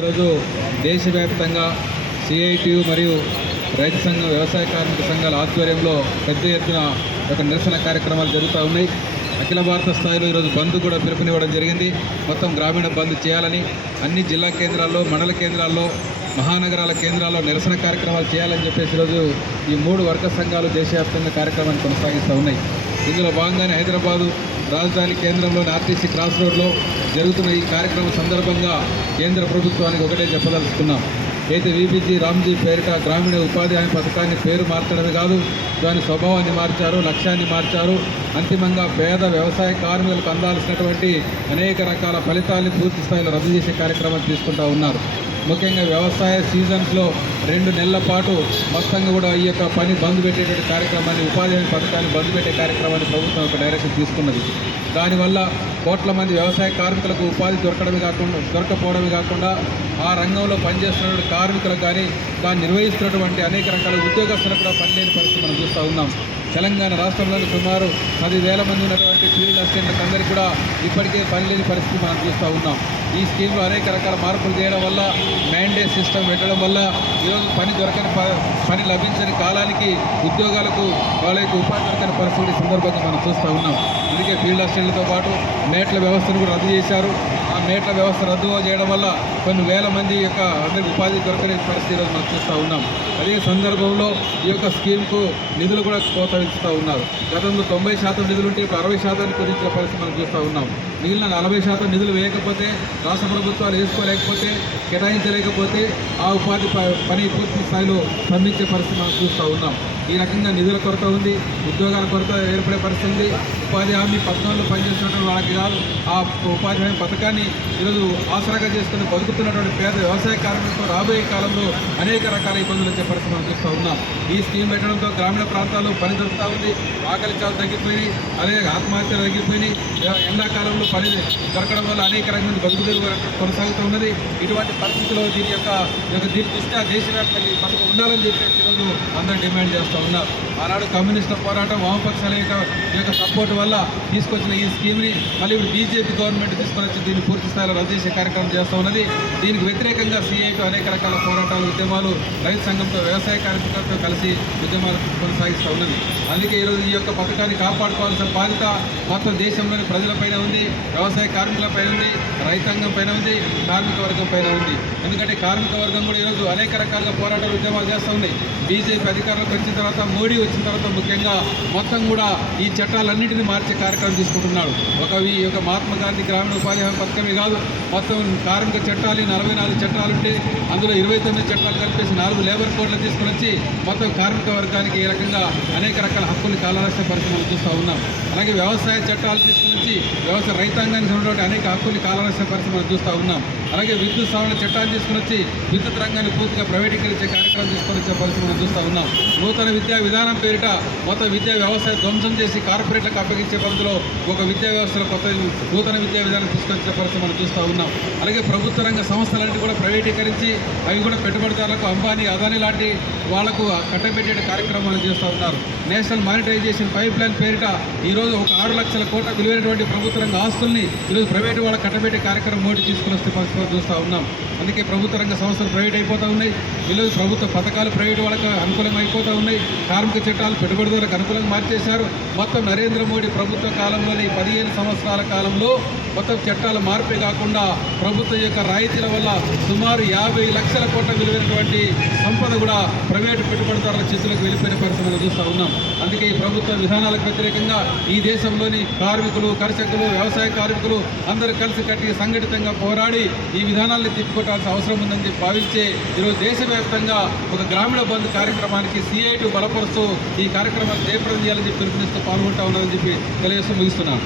ఈరోజు దేశవ్యాప్తంగా సిఐటియు మరియు రైతు సంఘం వ్యవసాయ కార్మిక సంఘాల ఆధ్వర్యంలో పెద్ద ఎత్తున ఒక నిరసన కార్యక్రమాలు జరుగుతూ ఉన్నాయి. అఖిల భారత స్థాయిలో ఈరోజు బంద్ కూడా పిలుపునివ్వడం జరిగింది. మొత్తం గ్రామీణ బంద్ చేయాలని, అన్ని జిల్లా కేంద్రాల్లో, మండల కేంద్రాల్లో, మహానగరాల కేంద్రాల్లో నిరసన కార్యక్రమాలు చేయాలని చెప్పేసి ఈరోజు ఈ 3 వర్గ సంఘాలు దేశవ్యాప్తంగా కార్యక్రమాన్ని కొనసాగిస్తూ ఉన్నాయి. ఇందులో భాగంగానే హైదరాబాదు రాజధాని కేంద్రంలోని ఆర్టీసీ క్రాస్ రోడ్లో జరుగుతున్న ఈ కార్యక్రమం సందర్భంగా కేంద్ర ప్రభుత్వానికి ఒకటే చెప్పదలుచుకున్నాం. అయితే విబిజీ రామ్జీ పేరిట గ్రామీణ ఉపాధి హామీ పథకాన్ని పేరు మార్చడమే కాదు, దాని స్వభావాన్ని మార్చారు, లక్ష్యాన్ని మార్చారు. అంతిమంగా పేద వ్యవసాయ కార్మికులకు అందాల్సినటువంటి అనేక రకాల ఫలితాలను పూర్తి స్థాయిలో రద్దు చేసే కార్యక్రమం తీసుకుంటూ ఉన్నారు. ముఖ్యంగా వ్యవసాయ సీజన్స్లో 2 నెలల పాటు మొత్తంగా కూడా ఈ యొక్క పని బంద్ పెట్టేటువంటి కార్యక్రమాన్ని, ఉపాధి హామీ పథకాన్ని బంద్ పెట్టే కార్యక్రమాన్ని ప్రభుత్వం ఒక డైరెక్షన్ తీసుకున్నది. దానివల్ల కోట్ల మంది వ్యవసాయ కార్మికులకు ఉపాధి దొరకపోవడమే కాకుండా ఆ రంగంలో పనిచేస్తున్న కార్మికులకు కానీ దాన్ని నిర్వహిస్తున్నటువంటి అనేక రకాల ఉద్యోగస్తులకు కూడా పనిలేని పరిస్థితి మనం చూస్తూ ఉన్నాం. తెలంగాణ రాష్ట్రంలోని సుమారు 10,000 మంది ఉన్నటువంటి ఫీల్డ్ అసిస్టెంట్లకు అందరికీ కూడా ఇప్పటికే పనిలేని పరిస్థితి మనం చూస్తూ ఉన్నాం. ఈ స్కీమ్లో అనేక రకాల మార్పులు చేయడం వల్ల, మ్యాండేట్ సిస్టమ్ పెట్టడం వల్ల ఈరోజు పని లభించని కాలానికి ఉద్యోగాలకు వాళ్ళ యొక్క ఉపాధి దొరకని పరిస్థితి సందర్భంగా మనం చూస్తూ ఉన్నాం. అందుకే ఫీల్డ్ అసిస్టెంట్లతో పాటు మేట్ల వ్యవస్థను కూడా రద్దు చేశారు. ఆ మేట్ల వ్యవస్థ రద్దు చేయడం వల్ల కొన్ని వేల మంది యొక్క అందరికి ఉపాధి దొరకని పరిస్థితి ఈరోజు మనం చూస్తూ ఉన్నాం. అదే సందర్భంలో ఈ యొక్క స్కీమ్కు నిధులు కూడా కోతవిస్తూ ఉన్నారు. గతంలో 90% నిధులు ఉంటే ఇప్పుడు 60% కుదించిన పరిస్థితి మనం చూస్తూ ఉన్నాం. మిగిలిన 40% నిధులు వేయకపోతే, రాష్ట్ర ప్రభుత్వాలు వేసుకోలేకపోతే, కేటాయించలేకపోతే ఆ ఉపాధి పని పూర్తి స్థాయిలో స్పందించే పరిస్థితి మనం చూస్తూ ఉన్నాం. ఈ రకంగా నిధుల కొరత ఉంది, ఉద్యోగాల కొరత ఏర్పడే పరిస్థితి ఉంది. ఉపాధి హామీ పథకంలో పనిచేస్తున్నటువంటి వాళ్ళకి కాదు, ఆ ఉపాధి హామీ పథకాన్ని ఈరోజు ఆసరాగా చేసుకుని బతుకుతున్నటువంటి పేద వ్యవసాయ కార్మికులకు రాబోయే కాలంలో అనేక రకాల ఇబ్బందులు వచ్చే పరిస్థితి మనం చూస్తూ ఉన్నాం. ఈ స్కీమ్ పెట్టడంతో గ్రామీణ ప్రాంతాల్లో పని దొరుకుతూ ఉంది, ఆకలి చాలు తగ్గిపోయినాయి, అదే ఆత్మహత్యలు తగ్గిపోయినాయి. ఎండాకాలంలో పని దొరకడం వల్ల అనేక రకమైన బతుకుదెరువు కొనసాగుతూ ఉన్నది. ఇటువంటి పరిస్థితుల్లో దీని దృష్ట్యా దేశవ్యాప్తంగా ఈ పథకం ఉండాలని చెప్పేసి ఈరోజు అందరూ డిమాండ్ చేస్తూ ఉన్నారు. ఆనాడు కమ్యూనిస్టుల పోరాటం, వామపక్షాల యొక్క సపోర్ట్ వల్ల తీసుకొచ్చిన ఈ స్కీమ్ని మళ్ళీ ఇప్పుడు బీజేపీ గవర్నమెంట్ తీసుకొని వచ్చి దీన్ని పూర్తి స్థాయిలో రద్దు చేసే కార్యక్రమం చేస్తూ ఉన్నది. దీనికి వ్యతిరేకంగా సిఐటి అనేక రకాల పోరాటాలు, ఉద్యమాలు, రైతు సంఘంతో, వ్యవసాయ కార్మికులతో కలిసి ఉద్యమాలు కొనసాగిస్తూ ఉన్నది. అందుకే ఈరోజు ఈ యొక్క పథకాన్ని కాపాడుకోవాల్సిన బాధ్యత మొత్తం దేశంలోని ప్రజలపైన ఉంది, వ్యవసాయ కార్మికులపైన ఉంది, రైతాంగం పైన ఉంది, కార్మిక వర్గం పైన ఉంది. ఎందుకంటే కార్మిక వర్గం కూడా ఈరోజు అనేక రకాలుగా పోరాటాలు, ఉద్యమాలు చేస్తూ ఉంది. బీజేపీ అధికారంలోకి వచ్చిన తర్వాత, మోడీ వచ్చిన తర్వాత ముఖ్యంగా మొత్తం కూడా ఈ చట్టాలన్నింటినీ మార్చే కార్యక్రమం తీసుకుంటున్నాడు. ఈ యొక్క మహాత్మా గాంధీ గ్రామీణ ఉపాధి హామీ పథకమే కాదు, మొత్తం కార్మిక చట్టాలు 44 చట్టాలు ఉంటే అందులో 29 చట్టాలు కలిపేసి 4 లేబర్ కోడ్లు తీసుకుని వచ్చి మొత్తం కార్మిక వర్గానికి ఈ రకంగా అనేక రకాల హక్కులు కాలరాష్ట్ర పరిస్థితి మనం చూస్తూ ఉన్నాం. అలాగే వ్యవసాయ చట్టాలు తీసుకుని వచ్చి వ్యవసాయ రైతాంగానికి ఉన్నటువంటి అనేక హక్కులు కాలరాష్ట్ర పరిస్థితి మనం చూస్తూ ఉన్నాం. అలాగే విద్యుత్ సవరణ చట్టాలు తీసుకుని వచ్చి విద్యుత్ రంగాన్ని పూర్తిగా ప్రైవేటీకరించే కార్యక్రమం తీసుకొని వచ్చే పరిస్థితి మనం చూస్తూ ఉన్నాం. నూతన విద్యా విధానం పేరిట మొత్తం విద్యా వ్యవస్థ ధ్వంసం చేసి కార్పొరేట్లకు అప్పగించే పరిధిలో ఒక విద్యా వ్యవస్థలో కొత్త నూతన విద్యా విధానం తీసుకొచ్చే పరిస్థితి మనం చూస్తూ ఉన్నాం. అలాగే ప్రభుత్వ రంగ సంస్థలన్నీ కూడా ప్రైవేటీకరించి అవి కూడా పెట్టుబడిదారులకు, అంబానీ, అదానీ లాంటి వాళ్లకు కట్టబెట్టే కార్యక్రమాలు చేస్తూ ఉన్నారు. నేషనల్ మానిటైజేషన్ పైప్ లైన్ పేరిట ఈరోజు ఒక 6 లక్షల కోట్ల విలువైనటువంటి ప్రభుత్వ రంగ ఆస్తుల్ని ఈరోజు ప్రైవేటు వాళ్ళకి కట్టబెట్టే కార్యక్రమం మోడీ తీసుకుని వస్తే పరిస్థితులు చూస్తూ ఉన్నాం. అందుకే ప్రభుత్వ రంగ సంస్థలు ప్రైవేట్ అయిపోతూ ఉన్నాయి. ఈరోజు ప్రభుత్వ పథకాలు ప్రైవేటు వాళ్ళకి అనుకూలంగా అయిపోతూ ఉన్నాయి. కార్మిక చట్టాలు పెట్టుబడిదారులకు అనుకూలంగా మార్చేశారు. మొత్తం నరేంద్ర మోడీ ప్రభుత్వ కాలంలోని 15 సంవత్సరాల కాలంలో మొత్తం చట్టాల మార్పే కాకుండా ప్రభుత్వం యొక్క రాయితీల వల్ల సుమారు 50 లక్షల కోట్ల విలువైనటువంటి సంపద కూడా ప్రైవేటు పెట్టుబడిదారుల చేతులకు వెళ్ళిపోయిన పరిస్థితి మనం చూస్తూ ఉన్నాం. అందుకే ఈ ప్రభుత్వ విధానాలకు వ్యతిరేకంగా ఈ దేశంలోని కార్మికులు, కర్షకులు, వ్యవసాయ కార్మికులు అందరూ కలిసి కట్టి సంఘటితంగా పోరాడి ఈ విధానాలను తిప్పుకోవాల్సిన అవసరం ఉందని చెప్పి భావించే ఈరోజు దేశవ్యాప్తంగా ఒక గ్రామీణ బంద్ కార్యక్రమానికి సిఐటి బలపరుస్తూ ఈ కార్యక్రమాన్ని జయప్రదం చేయాలని చెప్పి పిలుపునిస్తూ పాల్గొంటా ఉన్నదని చెప్పి తెలియజేస్తూ ముగిస్తున్నాను.